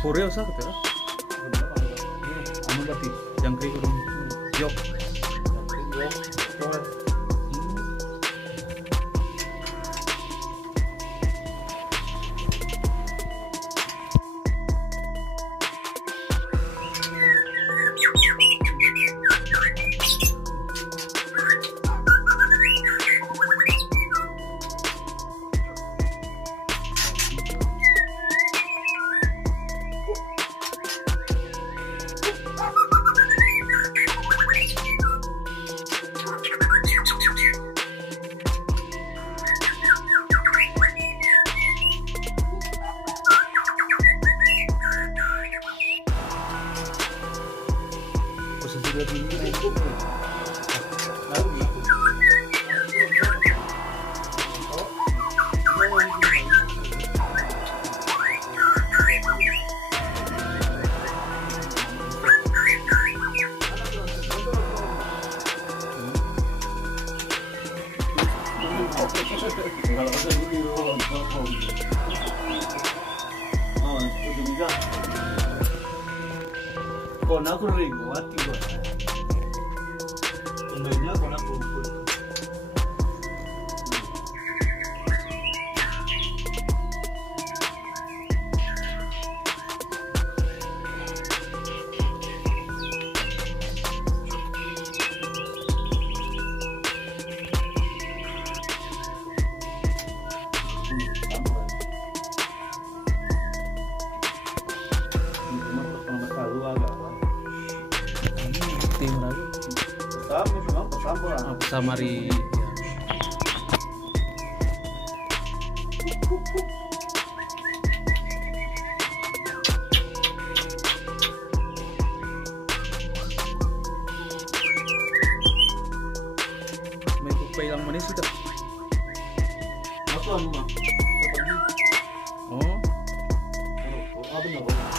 Korea usah kita. Anu berarti yang kiri kurang yok. Kon aku ringo mati gua. Sebenarnya kon aku lumpur. Samari may pagpailang manis ito. Aku anu mah. Oh, Apa nak?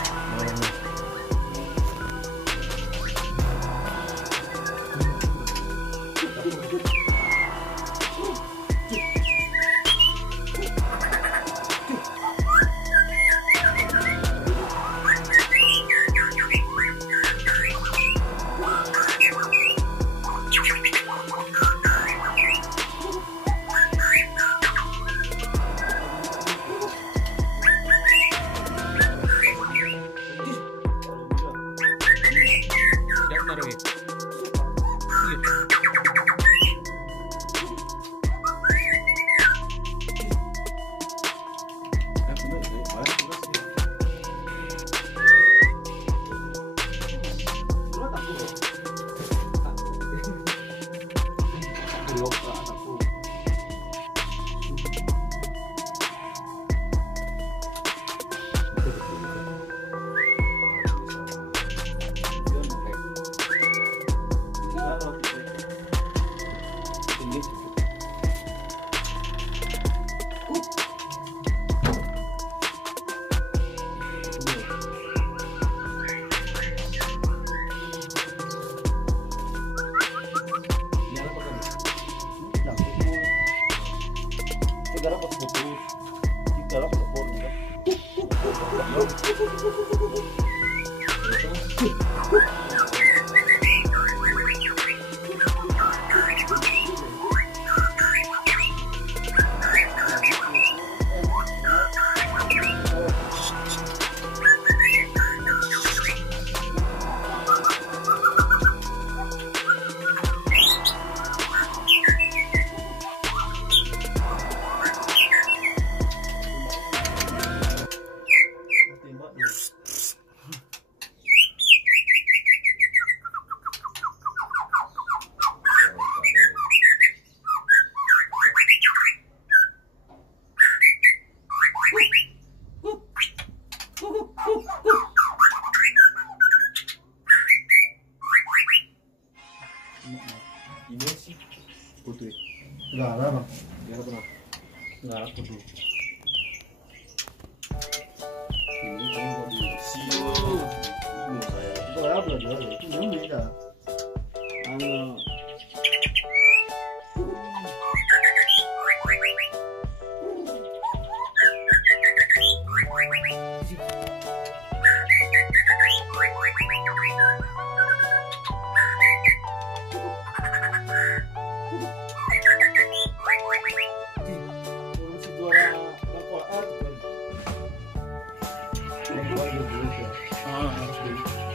Ini sih putih. Enggak lah, Bang. Ya pernah. Enggak putih. Ini kan kok di siu. Ini saya. Itu apa dia? Itu beda. Anu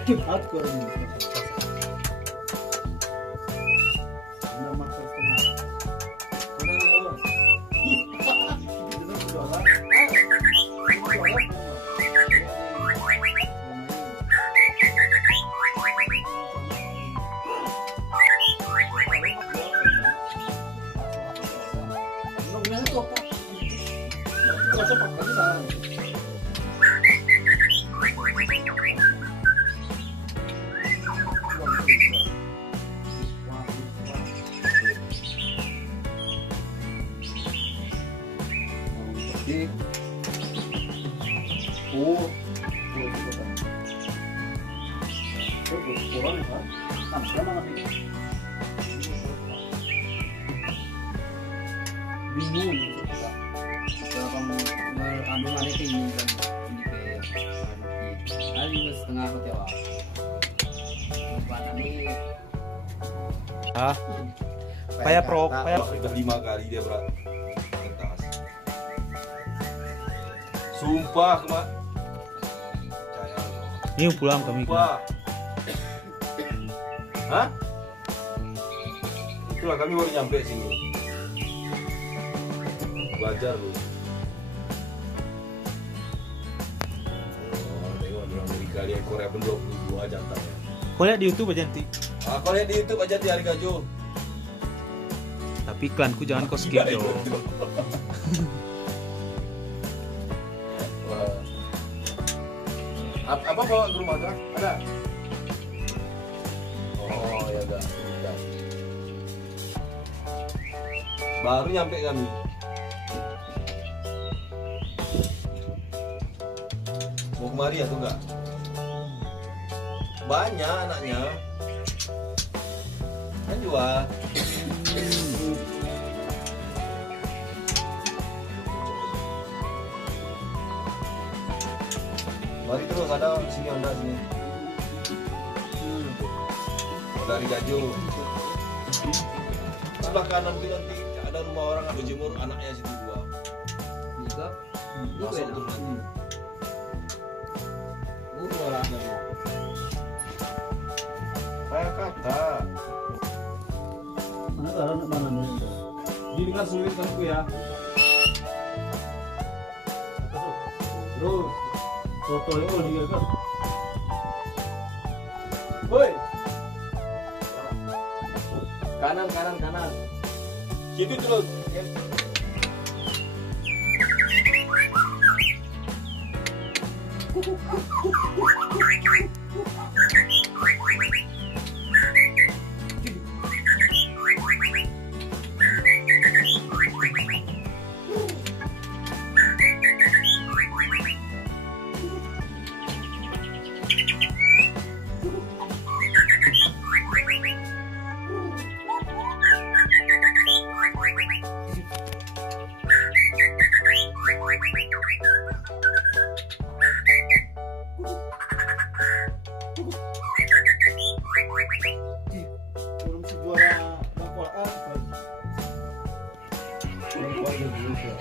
Aku ini. Udah makan setengah. Udah dong. Itu jualan. Bingung kalau kandungan itu ini kan ini ke setengah hotel ini Paya pro, paya. Udah 5 kali dia berat kertas. Sumpah kemak. Ini pulang kami. Sumpah. Hah? Itulah kami baru nyampe sini. Belajar lu. Oh, tengok di Amerika lihat Korea pun 22 jantannya. Kau lihat di YouTube aja nanti. Kau lihat di YouTube aja di arigajo. Tapi iklanku jangan kau skip dong. Apa bawa ke rumah kan? Ada? Oh ya udah. Baru nyampe kami. Mau kemari atau enggak? Banyak anaknya. Kan jual. Mari terus ada sini anda sini. Dari gajo. Sebelah kanan itu nanti ada rumah orang ada jemur anaknya situ dua. juga Masuk terus nanti. Kayak kata. Mana taruh mana nih? Gini kan sulit kan ku ya. Terus foto itu dia kan. Woi. Kanan. Gitu terus. Belum si juara bangkol A. Bangkol aja dulu ya.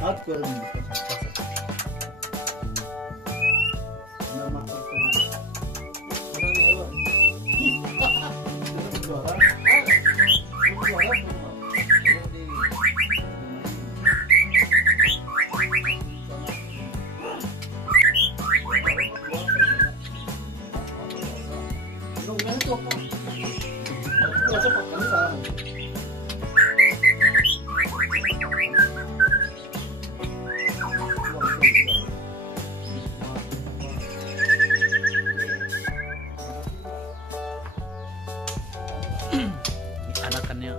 Aku ini. Udah makan setengah. Udah dong. Itu juara. Anakannya